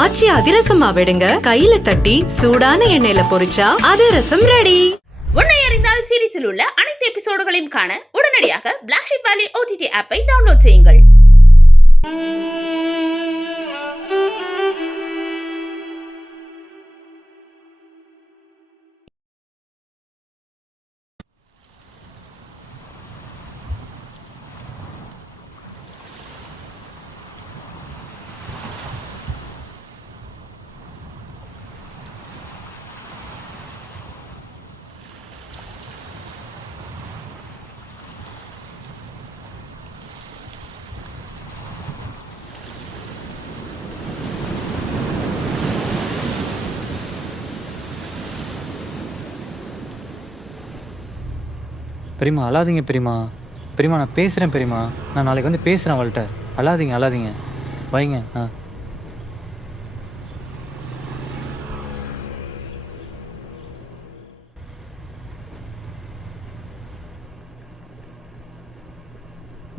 காய்ச்சி அதிரசமா விடுங்க, கையில தட்டி சூடான எண்ணெயில பொரிச்சா அதிரசம் ரெடி. உன்னை அறிந்தால் சீரிஸில் உள்ள அனைத்து எபிசோடுகளையும் காண உடனடியாக Black Sheep Valley OTT ஆப்பை டவுன்லோட் செய்யுங்கள். பெரியம்மா அழாதீங்க பெரியம்மா. பெரியம்மா நான் பேசுகிறேன் பெரியம்மா. நான் நாளைக்கு வந்து பேசுகிறேன் அவள்கிட்ட. அழாதீங்க அழாதீங்க, வைங்க.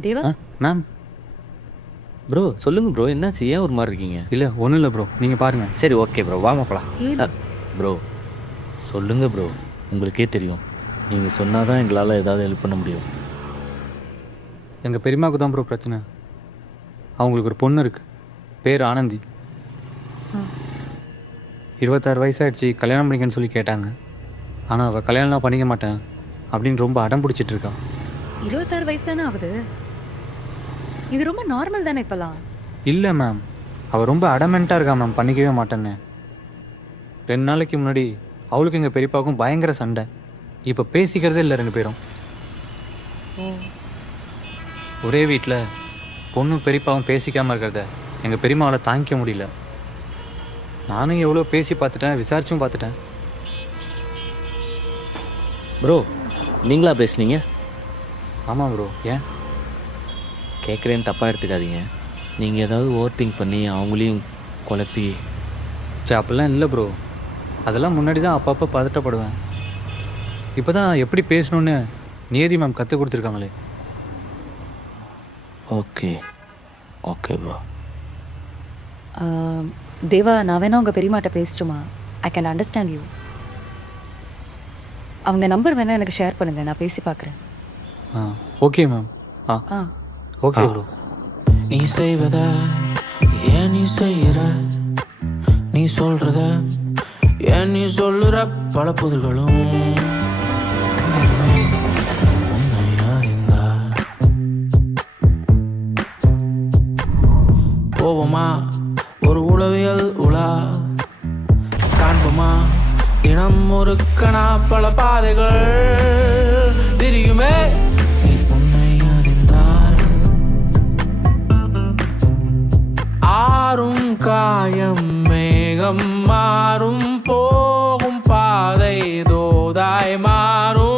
தேவா மேம். ப்ரோ சொல்லுங்கள் ப்ரோ, என்னாச்சு? ஏன் ஒரு மாதிரி இருக்கீங்க? இல்லை ஒன்றும் இல்லை ப்ரோ, நீங்கள் பாருங்கள். சரி ஓகே ப்ரோ, வாமா போலாம். ப்ரோ சொல்லுங்கள் ப்ரோ, உங்களுக்கே தெரியும், நீங்கள் சொன்னால் தான் எங்களால் ஏதாவது ஹெல்ப் பண்ண முடியும். எங்கள் பெரியம்மாவுக்கு தான் ப்ரோ பிரச்சனை. அவங்களுக்கு ஒரு பொண்ணு இருக்குது, பேர் ஆனந்தி. 26 வயசாகிடுச்சு, கல்யாணம் பண்ணிக்கன்னு சொல்லி கேட்டாங்க. ஆனால் அவள் கல்யாணம்லாம் பண்ணிக்க மாட்டேன் அப்படின்னு ரொம்ப அடம் பிடிச்சிட்டு இருக்கா. 26 வயசு தானே ஆகுது, இது ரொம்ப நார்மல் தானே இப்போலாம்? இல்லை மேம், அவள் ரொம்ப அடமெண்ட்டாக இருக்கா மேம், பண்ணிக்கவே மாட்டேன்னு. 2 நாளைக்கு முன்னாடி அவளுக்கு எங்கள் பெரியப்பாவுக்கும் பயங்கர சண்டை. இப்போ பேசிக்கிறதே இல்லை 2 பேரும். ஒரே வீட்டில் பொண்ணு பெரியப்பாவும் பேசிக்காமல் இருக்கிறத எங்கள் பெரியம்மாவால் தாங்கிக்க முடியல. நானும் எவ்வளோ பேசி பார்த்துட்டேன், விசாரிச்சும் பார்த்துட்டேன். ப்ரோ நீங்களா பேசுனீங்க? ஆமாம் ப்ரோ. ஏன் கேட்குறேன்னு தப்பாக எடுத்துக்காதீங்க. நீங்கள் ஏதாவது ஓவர் திங்க் பண்ணி அவங்களையும் குழப்பி. சரி அப்படிலாம் இல்லை ப்ரோ, அதெல்லாம் முன்னாடி தான் அப்பப்போ பதட்டப்படுவேன். இப்போ தான் எப்படி பேசணுன்னு நியதி மேம் கற்றுக் கொடுத்துருக்காங்களே. Okay okay bro. தேவா நான் வேணா உங்கள் பெரியமாட்ட பேசட்டுமா? I can understand you. அவங்க நம்பர் வேணா எனக்கு ஷேர் பண்ணுங்கள், நான் பேசி பார்க்குறேன். Okay ma'am. Okay bro. நீ செய்வத ஏன் நீ செய்கிற, நீ சொல்றத ஏன் நீ சொல்லுற, பல புதிர்களும் உன்னை அறிந்தால் போவோமா ஒரு உளவியல் உலா, காண்போமா இனம் ஒரு கணா, பல பாதைகள் விரியுமே. நீ உன்னை அறிந்தால் ஆறும் காயம் மேகம் மாறும், போகும் பாதை தோதாய் மாறும்.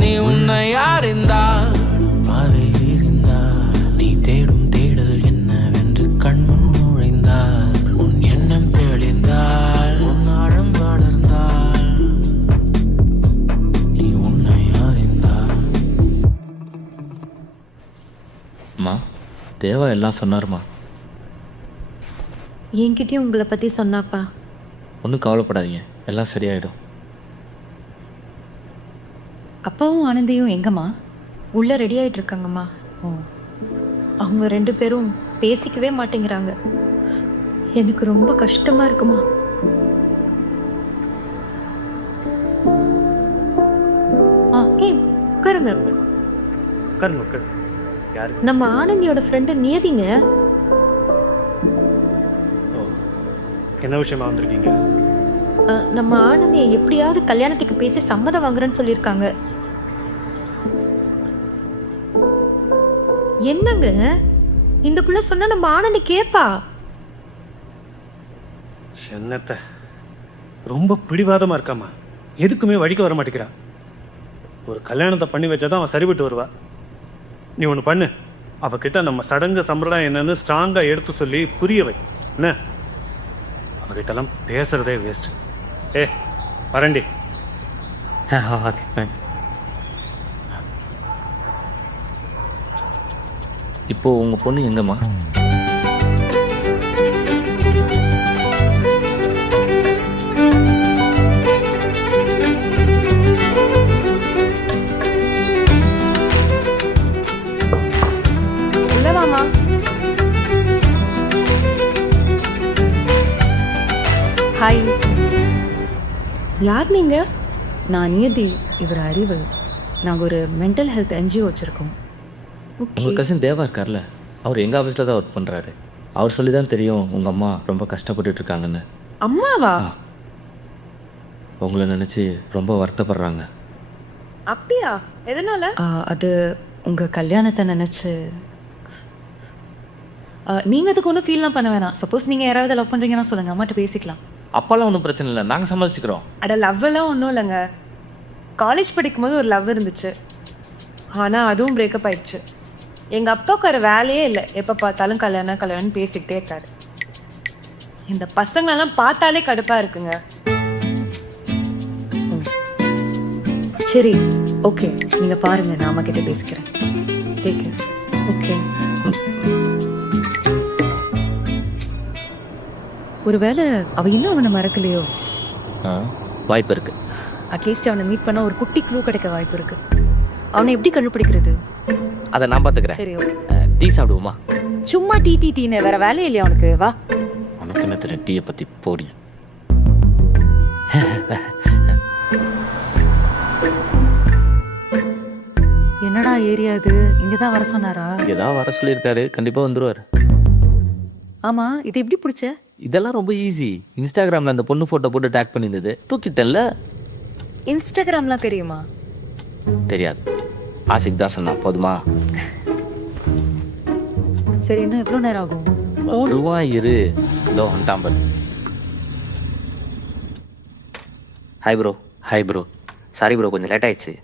நீ உன்னை அறிந்தால் பார்வை இருந்தால், நீ தேடும் தேடல் என்னவென்று கண்முன் நுழைந்தால், உன் எண்ணம் தெளிந்தால், உன் ஆழம் வளர்ந்தால், நீ உன்னை அறிந்தால். அம்மா தேவா எல்லாம் சொன்னார்மா. என்கிட்டயும் உங்களை பற்றி சொன்னாப்பா. ஒன்றும் கவலைப்படாதீங்க, எல்லாம் சரியாயிடும். அப்பாவும் ஆனந்தியும் எங்கம்மா? உள்ள ரெடி ஆகிட்டு இருக்காங்கம்மா. அவங்க 2 பேரும் பேசிக்கவே மாட்டேங்கிறாங்க. எனக்கு ரொம்ப கஷ்டமாக இருக்குமா. உட்காருங்க. நம்ம ஆனந்தியோட ஃப்ரெண்டு நியதிங்க. என்ன விஷயமா வந்திருக்கீங்க? நம்ம ஆனந்தியை எப்படியாவது கல்யாணத்துக்கு பேசி சம்மதம் வாங்குறேன்னு சொல்லியிருக்காங்க. என்னங்க இந்த புள்ள சொன்னா நம்ம ஆனந்தி கேப்பா? என்னத்த ரொம்ப பிடிவாதமா இருக்காமா, எதுக்குமே வழிக்க வர மாட்டேங்கிறா. ஒரு கல்யாணத்தை பண்ணி வச்சாதான் அவன் சரிவிட்டு வருவா. நீ ஒன்று பண்ணு, அவகிட்ட நம்ம சடங்கு சம்பிரதாயம் என்னன்னு ஸ்ட்ராங்காக எடுத்து சொல்லி புரிய வை. என்ன அவகிட்டலாம் பேசுறதே வேஸ்ட். வரண்டி. இப்போது உங்கள் பொண்ணு எங்கம்மா? யார் நீங்க? நான் நியதி, இவர் அறிவு. நாங்கள் ஒரு மென்டல் ஹெல்த் என்ஜிஓ வச்சுருக்கோம். உங்கள் கசின் தேவா இருக்கார்ல, அவர் எங்கள் ஆஃபீஸில் தான் ஒர்க் பண்ணுறாரு. அவர் சொல்லி தான் தெரியும் உங்கள் அம்மா ரொம்ப கஷ்டப்பட்டுட்டு இருக்காங்கன்னு. அம்மாவா? உங்களை நினச்சி ரொம்ப வருத்தப்படுறாங்க. அப்படியா? எதனால? அது உங்கள் கல்யாணத்தை நினச்சி. நீங்கள் அதுக்கு ஒன்றும் ஃபீல்லாம் பண்ண வேணாம். சப்போஸ் நீங்கள் யாராவது லவ் பண்ணுறீங்கன்னா சொல்லுங்கள், அம்மாட்ட பேசிக்கலாம். அப்போல்லாம் ஒன்றும் பிரச்சனை இல்லை, நாங்கள் சமாளிச்சுக்கிறோம். அட லவ் எல்லாம் ஒன்றும் இல்லைங்க. காலேஜ் படிக்கும்போது ஒரு லவ் இருந்துச்சு, ஆனால் அதுவும் பிரேக்கப் ஆயிடுச்சு. எங்கள் அப்பாவுக்கு ஒரு வேலையே இல்லை, எப்போ பார்த்தாலும் கல்யாணம் கல்யாணம்னு பேசிக்கிட்டே இருக்காரு. இந்த பசங்களெல்லாம் பார்த்தாலே கடுப்பாக இருக்குங்க. சரி, ஓகே, நீங்கள் பாருங்கள், நான் அம்மா கிட்ட பேசிக்கிறேன். Take care. ஓகே. ஒருவேளை அவ இன்னும் அவனை மறக்கலையோ? வாய்ப்பு இருக்கு. அட்லீஸ்ட் அவனை மீட் பண்ண ஒரு குட்டி க்ளூ கிடைக்க வாய்ப்பு இருக்கு. அவனை எப்படி கண்டுபிடிக்கிறது? அதை நான் பார்த்துக்கிறேன். சரி, ஓகே. டீ சாப்பிடுவோமா? சும்மா டீன்னு வேற வேலையே இல்லையா உனக்கு? வா. உனக்கு என்ன தெரியும் டீயை பற்றி? போடி. என்னடா ஏரியா இது? இங்கதான் வர சொன்னாரா? ஏதாவது வர சொல்லியிருக்காரு, கண்டிப்பாக வந்துடுவார். ஆமா, இது எப்படி பிடிச்ச? இதெல்லாம் ரொம்ப ஈஸி. இன்ஸ்டாகிராமில் அந்த பொண்ணு ஃபோட்டோ போட்டு டேக் பண்ணியிருந்தது, தூக்கிட்டேன்ல. இன்ஸ்டாகிராம்லாம் தெரியுமா? தெரியாது, ஆசிக் தான் சொன்னான். போதுமா? சரி, இன்னும் எவ்வளோ நேரம் ஆகும்? பொதுவா இரு, இதோ வந்துட்டான் பாரு. Hi bro. Hi bro. Sorry bro, கொஞ்சம் லேட் ஆயிடுச்சு.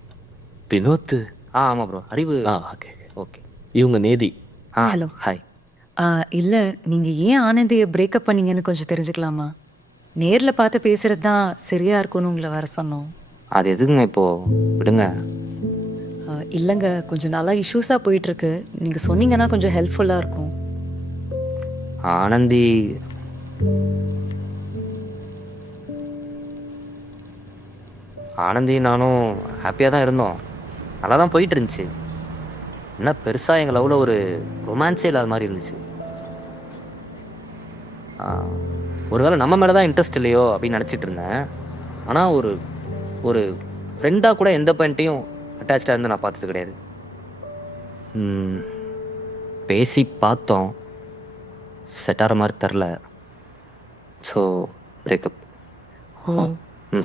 வினோத்? ஆமாம் ப்ரோ. அறிவு. Okay okay. இவங்க நேதி. ஹலோ. ஹாய். இல்லை, நீங்கள் ஏன் ஆனந்தியை பிரேக்கப் பண்ணீங்கன்னு கொஞ்சம் தெரிஞ்சுக்கலாமா? நேரில் பார்த்து பேசுகிறது தான் சரியாக இருக்கும்னு உங்களை வர சொன்னோம். அது எதுங்க இப்போது? விடுங்க. இல்லைங்க, கொஞ்சம் நல்லா இஷ்யூஸாக போயிட்டுருக்கு. நீங்கள் சொன்னீங்கன்னா கொஞ்சம் ஹெல்ப்ஃபுல்லாக இருக்கும். ஆனந்தி நானும் ஹாப்பியாக தான் இருந்தோம், நல்லா தான் போயிட்டு இருந்துச்சு. என்ன பெருசாக எங்கள் லவ்வில் ஒரு ரொமான்ஸே இல்லாத மாதிரி இருந்துச்சு. ஒருவேளை நம்ம மேலே தான் இன்ட்ரெஸ்ட் இல்லையோ அப்படின்னு நினச்சிட்டு இருந்தேன். ஆனால் ஒரு ஃப்ரெண்டாக கூட எந்த பாயிண்ட்டையும் அட்டாச்சாக இருந்து நான் பார்த்தது கிடையாது. பேசி பார்த்தோம், செட் ஆகிற மாதிரி தெரில. So breakup.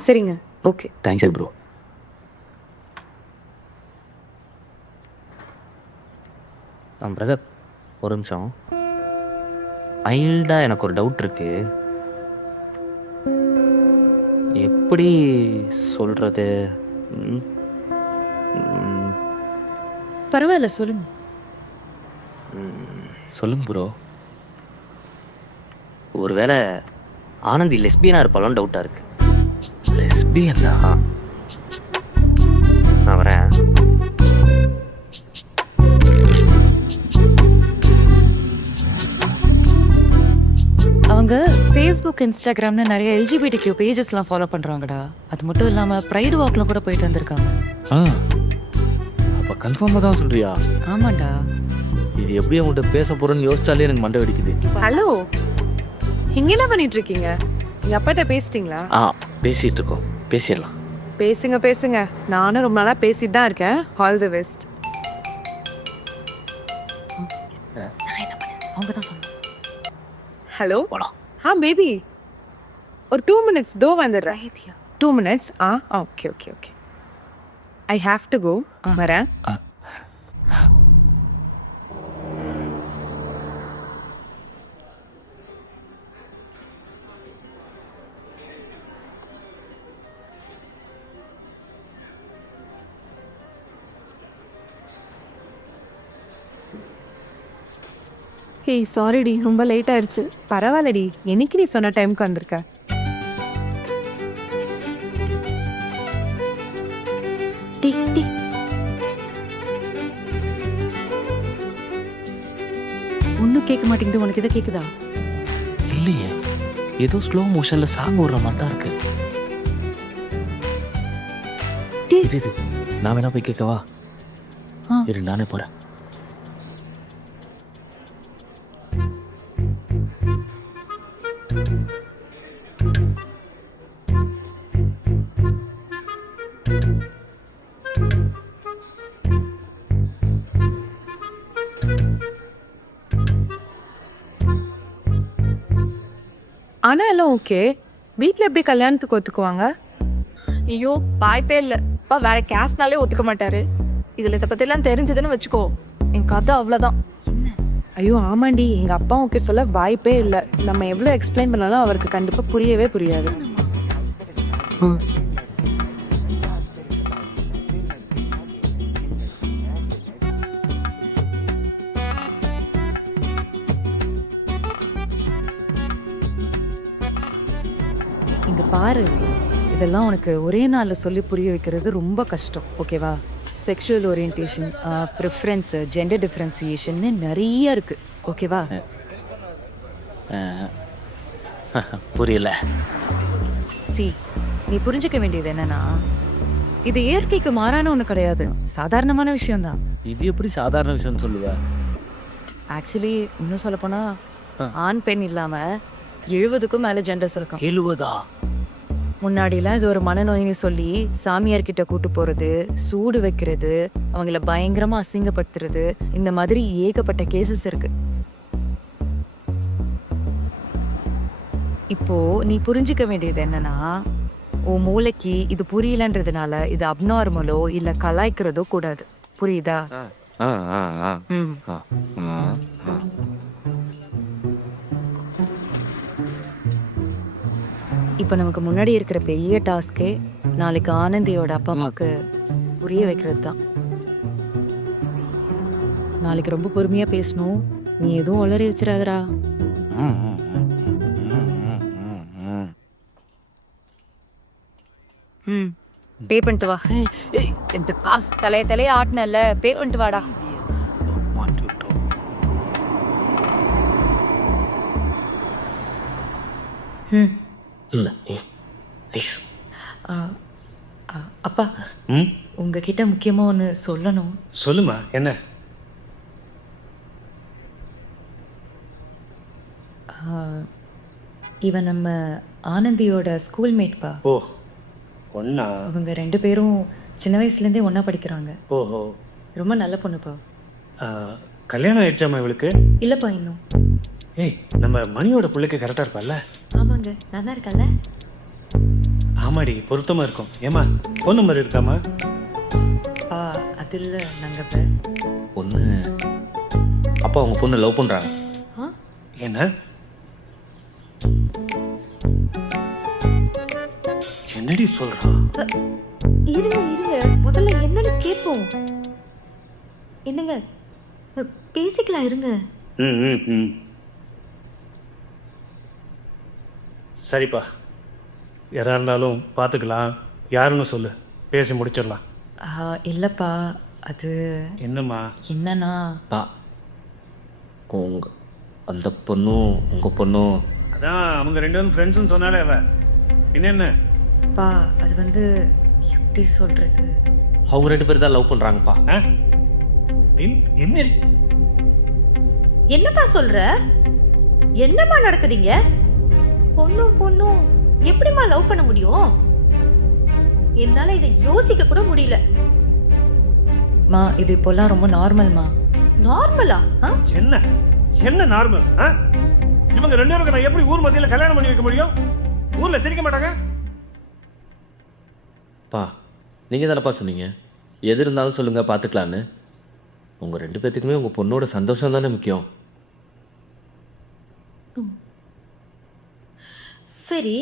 சரிங்க, ஓகே. Thanks bro. பிரதர், ஒரு நிமிஷம். மைல்டாக எனக்கு ஒரு டவுட் இருக்கு. எப்படி சொல்கிறது? பரவாயில்ல, சொல்லுங்க. சொல்லுங்க ப்ரோ. ஒருவேளை ஆனந்தி லெஸ்பியனாக இருப்பாலும் டவுட்டாக இருக்கு. லெஸ்பியனா? நான் வரேன். அவங்க ஃபேஸ்புக், இன்ஸ்டாகிராம்னு நிறைய எல்ஜிபிடிக்யூ பேஜஸ்லாம் ஃபாலோ பண்ணுறாங்கடா. அது மட்டும் இல்லாமல் ப்ரைடு வாக்கில் கூட போயிட்டு வந்திருக்காங்க. அப்போ கன்ஃபார்மாக தான் சொல்கிறியா? ஆமாண்டா. இது எப்படி அவங்கள்ட்ட பேச போகிறோன்னு யோசிச்சாலே எனக்கு மண்டை வெடிக்குது. ஹலோ, இங்கே என்ன பண்ணிட்டு இருக்கீங்க? எங்கள் அப்பாட்ட பேசிட்டீங்களா? பேசிகிட்டு இருக்கோம், பேசிடலாம். பேசுங்க. நானும் ரொம்ப நாளாக பேசிட்டு தான் இருக்கேன். All the best. அவங்க தான் சொன்னாங்க. ஹலோ. பேபி, ஒரு 2 minutes தோ வந்துடுறேன். 2 minutes. Okay. I have to go. வரேன். ஹேய், சாரிடி, ரொம்ப லேட் ஆயிடுச்சு. பரவாயில்லடி, என்னைக்கு நீ சொன்ன டைமுக்கு வந்திருக்க. டீ ஒன்றும் கேட்க மாட்டேங்குது. உனக்கு இதை கேட்குதா? இல்லையே, ஏதோ ஸ்லோ மோஷனில் சாங் ஓடுற மாதிரி தான் இருக்கு. இரு, நான் வேணா போய் கேட்கவா? இரு, நானே போகிறேன். பணம் எல்லாம் ஓகே, வீட்டில் எப்படி கல்யாணத்துக்கு ஒத்துக்குவாங்க? ஐயோ வாய்ப்பே இல்லை. அப்பா வேற கேஸ்ட்னாலே ஒத்துக்க மாட்டாரு. இதில் இதை பற்றிலாம் தெரிஞ்சதுன்னு வச்சுக்கோ, என் கதை அவ்வளோதான். ஐயோ ஆமாண்டி, எங்கள் அப்பா ஓகே சொல்ல வாய்ப்பே இல்லை. நம்ம எவ்வளோ எக்ஸ்பிளைன் பண்ணாலும் அவருக்கு கண்டிப்பாக புரியவே புரியாது. இங்க பாரு, இதெல்லாம் உனக்கு ஒரே நாளில் சொல்லி புரிய வைக்கிறது ரொம்ப கஷ்டம். ஓகேவா? செக்ஷுவல் ஓரியன்டேஷன், ப்ரிஃபரன்ஸு, ஜெண்டர் டிஃப்ரென்சியேஷன்னு நிறைய இருக்கு. ஓகேவா? புரியல. சி, நீ புரிஞ்சுக்க வேண்டியது என்னன்னா, இது இயற்கைக்கு மாறான ஒன்று கிடையாது, சாதாரணமான விஷயம்தான். இது எப்படி சாதாரண விஷயம்னு சொல்லுவ? ஆக்சுவலி இன்னும் சொல்லப்போனால் ஆண் பெண் இல்லாமல் 70க்கும் மேலே ஜெண்டர்ஸ் இருக்கும். 70? முன்னாடிலாம் இது ஒரு மனநோயின்னு சொல்லி சாமியார்கிட்ட கூட்டு போகிறது, சூடு வைக்கிறது, அவங்கள பயங்கரமாக அசிங்கப்படுத்துறது, இந்த மாதிரி ஏகப்பட்ட கேசஸ் இருக்கு. இப்போ நீ புரிஞ்சுக்க வேண்டியது என்னன்னா, உன் மூளைக்கு இது புரியலன்றதுனால இது அப்நார்மலோ இல்லை கலாய்க்கிறதோ கூடாது. புரியுதா? ம். இப்போ நமக்கு முன்னாடி இருக்கிற பெரிய டாஸ்கே நாளைக்கு ஆனந்தியோட அப்பா அம்மாவுக்கு புரிய வைக்கிறது தான். நாளைக்கு ரொம்ப பொறுமையா பேசணும். நீ எதுவும் உளறி வச்சிடாதடா. ம், பே பண்ணிட்டு வா. இந்த காசு தலைய ஆட்டினல்ல, பே பண்ணிட்டு வாடா. ம். அப்பா, உங்ககிட்ட முக்கியமாக ஒன்று சொல்லணும். சொல்லுமா, என்ன? இவன் நம்ம ஆனந்தியோட ஸ்கூல்மேட்பா. ஓ, ஒண்ணா? அவங்க 2 பேரும் சின்ன வயசுலேருந்தே ஒன்றா படிக்கிறாங்க. ஓஹோ, ரொம்ப நல்ல பொண்ணுப்பா. கல்யாணம் ஆயிடுச்சாமா இவளுக்கு? இல்லைப்பா, இன்னும். ஏய், நம்ம மணியோட பிள்ளைக்கு கரெக்டாக இருப்பாள்ல? ஆமாங்க, நான் தான் இருக்கல. ஆமாடி, பொருத்தமாக இருக்கும். ஏமா, ஃபோன் நம்பர் இருக்காமா? அது இல்லை, நாங்கள் பொண்ணு அப்பா அவங்க பொண்ணு லவ் பண்ணுறாங்க. என்ன? என்னடி சொல்கிறான்? இருங்க, முதல்ல என்னன்னு கேட்போம். என்னங்க, பேசிக்கலாம், இருங்க. ம். சரிப்பா, எதா இருந்தாலும் பார்த்துக்கலாம். யாருன்னு சொல்லு, பேசி முடிச்சிடலாம். இல்லைப்பா, அது என்னம்மா? என்னன்னா, பா, உங்க அந்த பொண்ணும் உங்கள் பொண்ணும் அதான் அவங்க 2 பேரும் ஃப்ரெண்ட்ஸ்னு சொன்னாலே அவ என்ன? பா, அது வந்து எப்படி சொல்கிறது, அவங்க 2 பேர் தான் லவ் பண்ணுறாங்கப்பா. என்ன? என்னப்பா சொல்ற? என்னம்மா நடக்குதுங்க? பொண்ணும் எப்படிம்மா லவ் பண்ண முடியும்? என்னால இதை யோசிக்க கூட முடியல. மா, இது இப்போல்லாம் ரொம்ப நார்மல்மா. நார்மலா? என்ன நார்மல்? இவங்க 2 பேருக்கு நான் எப்படி ஊர் மத்தியில் கல்யாணம் பண்ணி வைக்க முடியும்? ஊர்ல சிரிக்க மாட்டாங்க? பா, நீங்கள் தானப்பா சொன்னீங்க எது இருந்தாலும் சொல்லுங்கள் பார்த்துக்கலான்னு. உங்கள் 2 பேர்த்துக்குமே உங்கள் பொண்ணோட சந்தோஷம் தானே முக்கியம். சரி,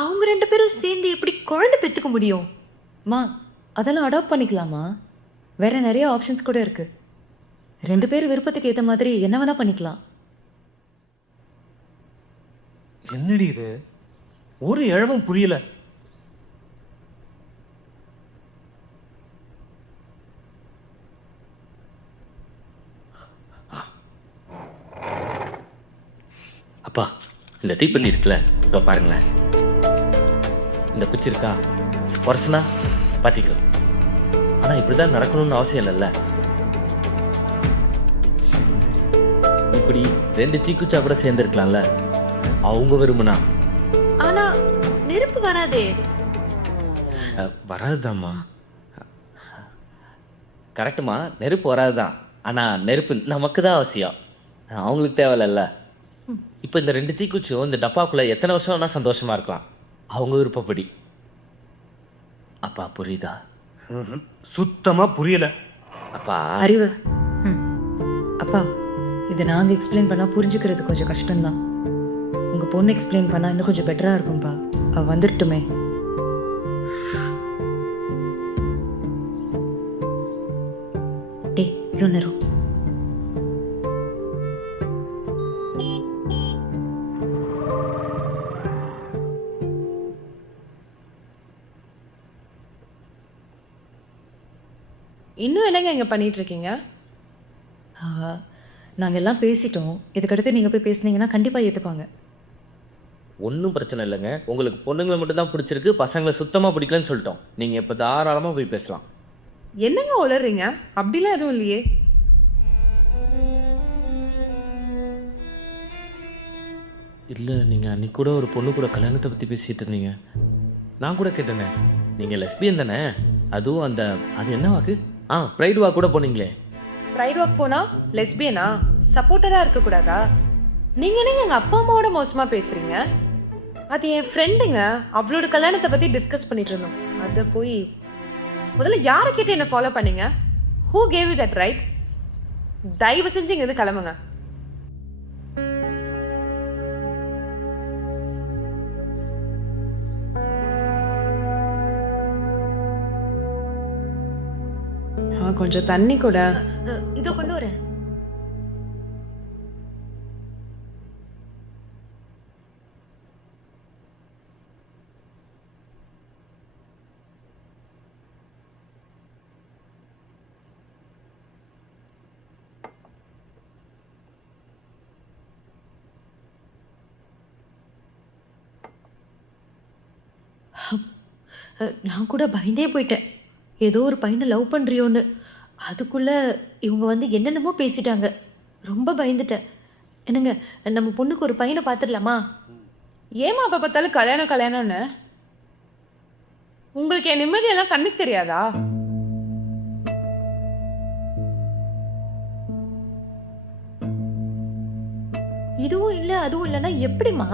அவங்க 2 பேரும் சேர்ந்து எப்படி குழந்தை பெற்றுக்க முடியும்? மா, அதெல்லாம் அடாப்ட் பண்ணிக்கலாமா? வேற நிறைய ஆப்ஷன்ஸ் கூட இருக்கு. 2 பேர் விருப்பத்துக்கு ஏற்ற மாதிரி என்ன வேணா பண்ணிக்கலாம். என்னடி இது? ஒரு இழவும் புரியல. அப்பா, இந்த தீப்பெட்டி இருக்குல்ல, இப்போ பாருங்களேன். இந்த குச்சி இருக்கா, உரசுனா பார்த்திக்கோ. ஆனால் இப்படி தான் நடக்கணும்னு அவசியம் இல்லைல்ல. இப்படி 2 தீக்குச்சா கூட சேர்ந்துருக்கலாம்ல, அவங்க விரும்புனா. ஆனா நெருப்பு வராதே. வராதுதாம்மா. கரெக்டுமா, நெருப்பு வராது தான். ஆனால் நெருப்பு நமக்கு தான் அவசியம், அவங்களுக்கு தேவையில்ல. இப்போ இந்த 2 தீக்குச்சியும் இந்த டப்பாக்குள்ளே எத்தனை வருஷம் வேணால் சந்தோஷமாக இருக்கலாம், அவங்க விருப்பப்படி. அப்பா புரியுதா? சுத்தமா புரியல. அப்பா அறிவு. அப்பா, இதை நாங்கள் எக்ஸ்பிளைன் பண்ணால் புரிஞ்சுக்கிறது கொஞ்சம் கஷ்டம்தான். உங்கள் பொண்ணு எக்ஸ்பிளைன் பண்ணால் இன்னும் கொஞ்சம் பெட்டராக இருக்கும்ப்பா. அவள் வந்துட்டுமே. டேய், இன்னும் நேரம். இன்னும் என்னங்க இங்கே பண்ணிட்டு இருக்கீங்க? நாங்கள் எல்லாம் பேசிட்டோம். இதுக்கடுத்து நீங்கள் போய் பேசுனீங்கன்னா கண்டிப்பாக ஏற்றுப்பாங்க. ஒன்றும் பிரச்சனை இல்லைங்க. உங்களுக்கு பொண்ணுங்களை மட்டும் தான் பிடிச்சிருக்கு, பசங்களை சுத்தமாக பிடிக்கலன்னு சொல்லிட்டோம். நீங்கள் இப்போ தாராளமாக போய் பேசலாம். என்னங்க உளறீங்க? அப்படிலாம் எதுவும் இல்லையே. இல்லை, நீங்கள் அன்றைக்கி கூட ஒரு பொண்ணு கூட கல்யாணத்தை பற்றி பேசிகிட்டு இருந்தீங்க. நான் கூட கேட்டேனே, நீங்கள் லெஸ்பியன் தானே? அதுவும் அது என்ன வாக்கு? ப்ரைட் வாக் கூட போனீங்களே. ப்ரைட் வாக் போனா லெஸ்பியனா? சப்போர்ட்டராக இருக்கக்கூடாதா? நீங்கள் என்னங்க எங்கள் அப்பா அம்மாவோட மோசமாக பேசுகிறீங்க? அது என் ஃப்ரெண்டுங்க. அவளோட கல்யாணத்தை பற்றி டிஸ்கஸ் பண்ணிட்டு இருந்தோம். அதை போய் முதல்ல யாரை கேட்டு என்ன ஃபாலோ பண்ணீங்க? Who cave you that right? தயவு செஞ்சு இங்கேருந்து கிளம்புங்க. கொஞ்சம் தண்ணி கூட. இதோ கொண்டு வரேன். நான் கூட பயந்தே போயிட்டேன். ஏதோ ஒரு பையனை லவ் பண்ணுறியோன்னு. அதுக்குள்ளே இவங்க வந்து என்னென்னமோ பேசிட்டாங்க. ரொம்ப பயந்துட்டேன். என்னங்க, நம்ம பொண்ணுக்கு ஒரு பையனை பார்த்துடலாமா? ஏமா அப்போ பார்த்தாலும் கல்யாணம் கல்யாணம்னு? உங்களுக்கு என் நிம்மதியெல்லாம் கண்ணுக்கு தெரியாதா? இதுவும் இல்லை அதுவும் இல்லைன்னா எப்படிமா?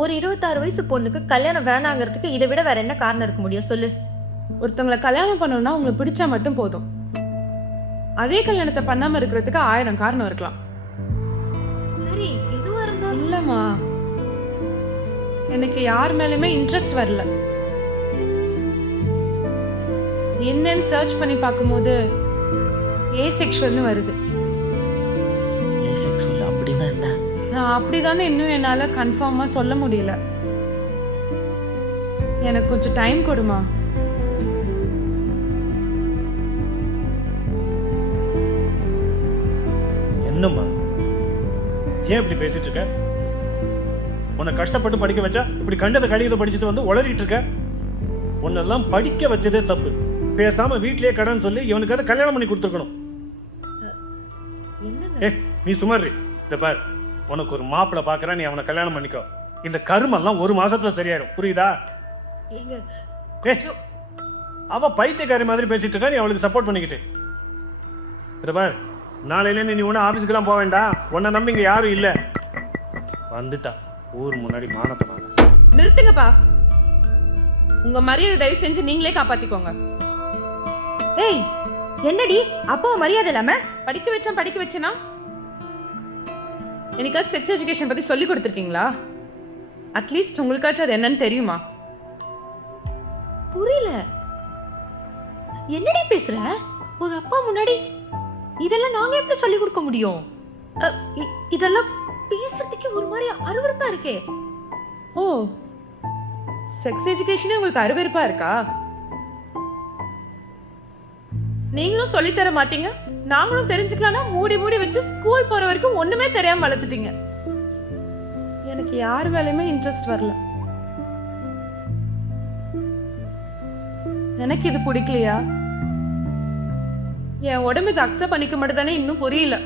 ஒரு 26 வயசு பொண்ணுக்கு கல்யாணம் வேணாங்கிறதுக்கு இதை விட வேற என்ன காரணம் இருக்க முடியும் சொல்லு? ஒருத்தவங்களை கல்யாணம் பண்ணணும்னா உங்களுக்கு பிடிச்சா மட்டும் போதும். அதே கல்யாணத்தை பண்ணாம இருக்கிறதுக்கு 1000 காரணம் இருக்கலாம். சரி, எதுவா இருந்தாலும். இல்லம்மா, எனக்கு யார் மேலுமே இன்ட்ரெஸ்ட் வரல. என்னன்னு சர்ச் பண்ணி பார்க்கும்போது ஏசெக்ஷுவல்னு வருது. ஏசெக்ஷுவல் அப்படின்னா என்ன? நான் அப்படிதானே இன்னும் என்னால கன்ஃபார்மா சொல்ல முடியல. எனக்கு கொஞ்சம் டைம் கொடுமா. என்னம்மா, ஏன் இப்படி பேசிட்டு இருக்க? உன்னை கஷ்டப்பட்டு படிக்க வச்சா இப்படி கண்டதை கழியதை படிச்சுட்டு வந்து உளறிட்டு இருக்க. உன்னெல்லாம் படிக்க வச்சதே தப்பு. பேசாம வீட்லயே கடன் சொல்லி இவனுக்கு அதை கல்யாணம் பண்ணி கொடுத்துருக்கணும். நீ சுமாரி இந்த பார், உனக்கு ஒரு மாப்பிள்ளை பார்க்கறா, நீ அவனை கல்யாணம் பண்ணிக்கோ. இந்த கருமெல்லாம் 1 மாசத்துல சரியாயிடும், புரியுதா? அவ பைத்தியக்காரி மாதிரி பேசிட்டு இருக்கா, நீ அவளுக்கு சப்போர்ட் பண்ணிக்கிட்டு. இத பார், நாளையிலேருந்து நீ ஒன்றும் ஆஃபீஸுக்கெல்லாம் போக வேண்டாம். உன்னை நம்பி இங்கே யாரும் இல்லை. வந்துட்டா ஊர் முன்னாடி மானத்தை. நிறுத்துங்கப்பா. உங்க மரியாதை தயவு செஞ்சு நீங்களே காப்பாத்திக்கோங்க. ஏய், என்னடி அப்பா மரியாதை இல்லாம? படிக்க வச்சேனா? எனக்காச்சும் செக்ஸ் எஜுகேஷன் பத்தி சொல்லி கொடுத்துருக்கீங்களா? அட்லீஸ்ட் உங்களுக்காச்சும் அது என்னன்னு தெரியுமா? புரியல. என்னடி பேசுற? ஒரு அப்பா முன்னாடி இதெல்லாம் நாங்க எப்படி சொல்லி கொடுக்க முடியும்? இதெல்லாம் பேசுறதுக்கு ஒரு மாதிரி அருவருப்பா இருக்கே. ஓ, செக்ஸ் எஜுகேஷனே உங்களுக்கு அருவருப்பா இருக்கா? நீங்களும் சொல்லி தர மாட்டீங்க, நாங்களும் தெரிஞ்சுக்கலாம்னா மூடி வச்சு ஸ்கூல் போற வரைக்கும் ஒண்ணுமே தெரியாம வளர்த்துட்டீங்க. எனக்கு யார் மேலயுமே இன்ட்ரெஸ்ட் வரல. எனக்கு இது பிடிக்கலையா? என் உடம்பு இதை அக்செப்ட் பண்ணிக்க மட்டும் தானே இன்னும் புரியல.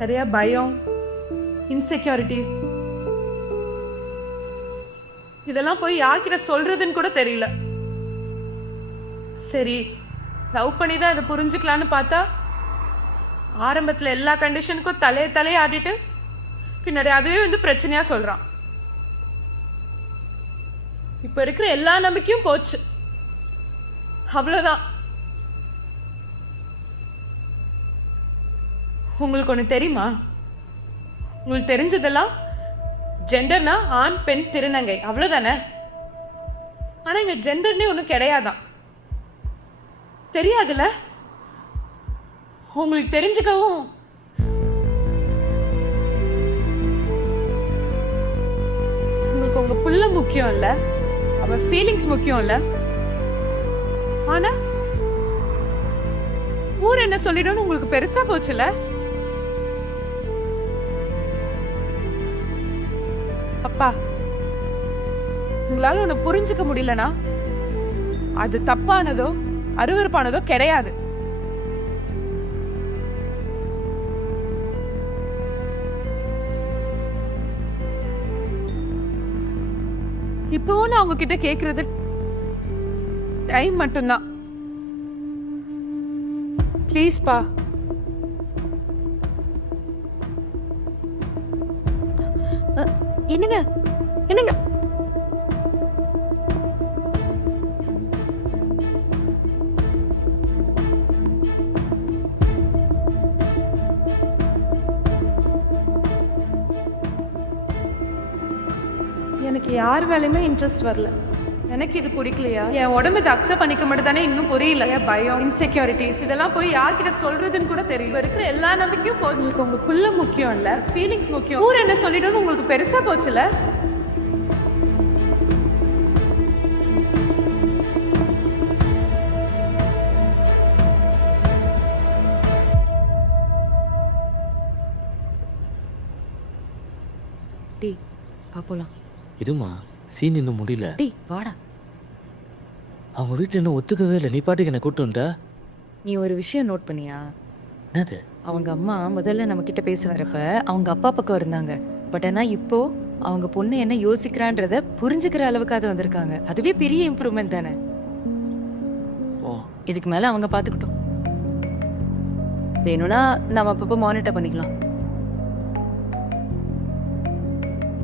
நிறைய பயம், இன்செக்யூரிட்டிஸ், இதெல்லாம் போய் யார்கிட்ட சொல்றதுன்னு கூட தெரியல. சரி, லவ் பண்ணி தான் இதை புரிஞ்சுக்கலான்னு பார்த்தா ஆரம்பத்தில் எல்லா கண்டிஷனுக்கும் தலையை ஆட்டிட்டு பின்னாடி அதுவே வந்து பிரச்சனையா சொல்றான். இப்ப இருக்கிற எல்லா நம்பிக்கையும் போச்சு. அவ்வளவுதான். உங்களுக்கு ஒண்ணு தெரியுமா? உங்களுக்கு தெரிஞ்சதெல்லாம் ஜெண்டர்னா ஆண் பெண் திருநங்கை அவ்வளவுதானே. ஆனா இங்க ஜெண்டர்னே ஒன்றும் கிடையாதான். தெரியாதுல்ல? உங்களுக்கு தெரிஞ்சுக்கவும் உங்களுக்கு உங்க புள்ள முக்கியம் இல்ல, அவ ஃபீலிங்ஸ் முக்கியம் இல்ல. ஆனா ஊர் என்ன சொல்லிடும்னு உங்களுக்கு பெருசா போச்சுல. அப்பா, உங்களால ஒண்ணு புரிஞ்சுக்க முடியலனா அது தப்பானதோ அருவருப்பானதோ கிடையாது. இப்பவும் நான் உங்ககிட்ட கேக்குறது டைம் மட்டும்தான். ப்ளீஸ் பா. என்னங்க எனக்கு யார் மேலேயுமே இன்ட்ரெஸ்ட் வரல. எனக்கு இது பிடிக்கலையா, என் உடம்பு இதை அக்செப்ட் பண்ணிக்க மட்டும் தானே இன்னும் புரியல. என் பயம், இன்செக்யூரிட்டிஸ் இதெல்லாம் போய் யார்கிட்ட சொல்றதுன்னு கூட தெரியும். இருக்கிற எல்லா நம்பிக்கையும் போச்சு. உங்க புள்ள முக்கியம் இல்ல, ஃபீலிங்ஸ் முக்கியம். ஊர் என்ன சொல்லிடும்னு உங்களுக்கு பெருசா போச்சுல. டேய் வா போலாம். இதுமா சீன் இன்னும் முடியல. டேய் வாடா. அவங்க வீட்டில் இன்னும் ஒத்துக்கவே இல்லை. நீ பாட்டுக்கு என்னை கூட்டு வந்துட்ட. நீ ஒரு விஷயம் நோட் பண்ணியா? என்னது? அவங்க அம்மா முதல்ல நம்ம கிட்ட பேச வரப்ப அவங்க அப்பா பக்கம் இருந்தாங்க. பட் ஆனா இப்போ அவங்க பொண்ணு என்ன யோசிக்கிறான்றத புரிஞ்சுக்கிற அளவுக்கு அது வந்திருக்காங்க. அதுவே பெரிய இம்ப்ரூவ்மெண்ட் தானே. இதுக்கு மேல அவங்க பாத்துக்கிட்டோம். வேணும்னா நம்ம அப்பப்போ மானிட்டர் பண்ணிக்கலாம்.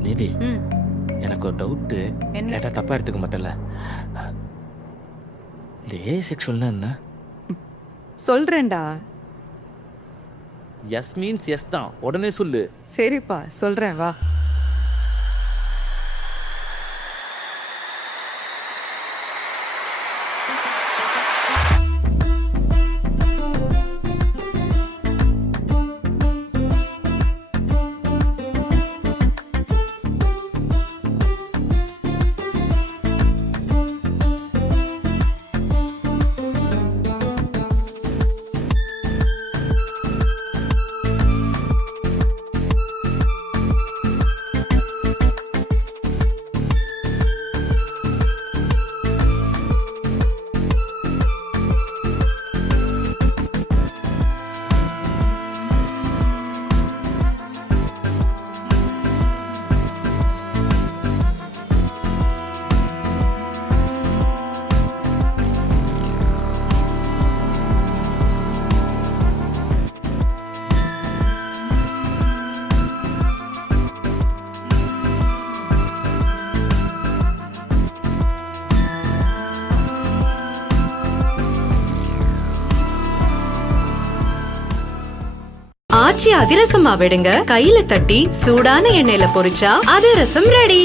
நிதி, எனக்கு ஒரு டவுட்டு. கேட்டா தப்பா எடுத்துக்க மாட்டேன்ல? இந்த ஏ செக்ஷுவல்னா என்ன? சொல்றேன்டா. எஸ் மீன்ஸ் எஸ் தான். உடனே சொல்லு. சரிப்பா சொல்றேன் வா. ஆச்சி அதிரசமா விடுங்க. கையில தட்டி சூடான எண்ணெயில பொரிச்சா அதிரசம் ரெடி.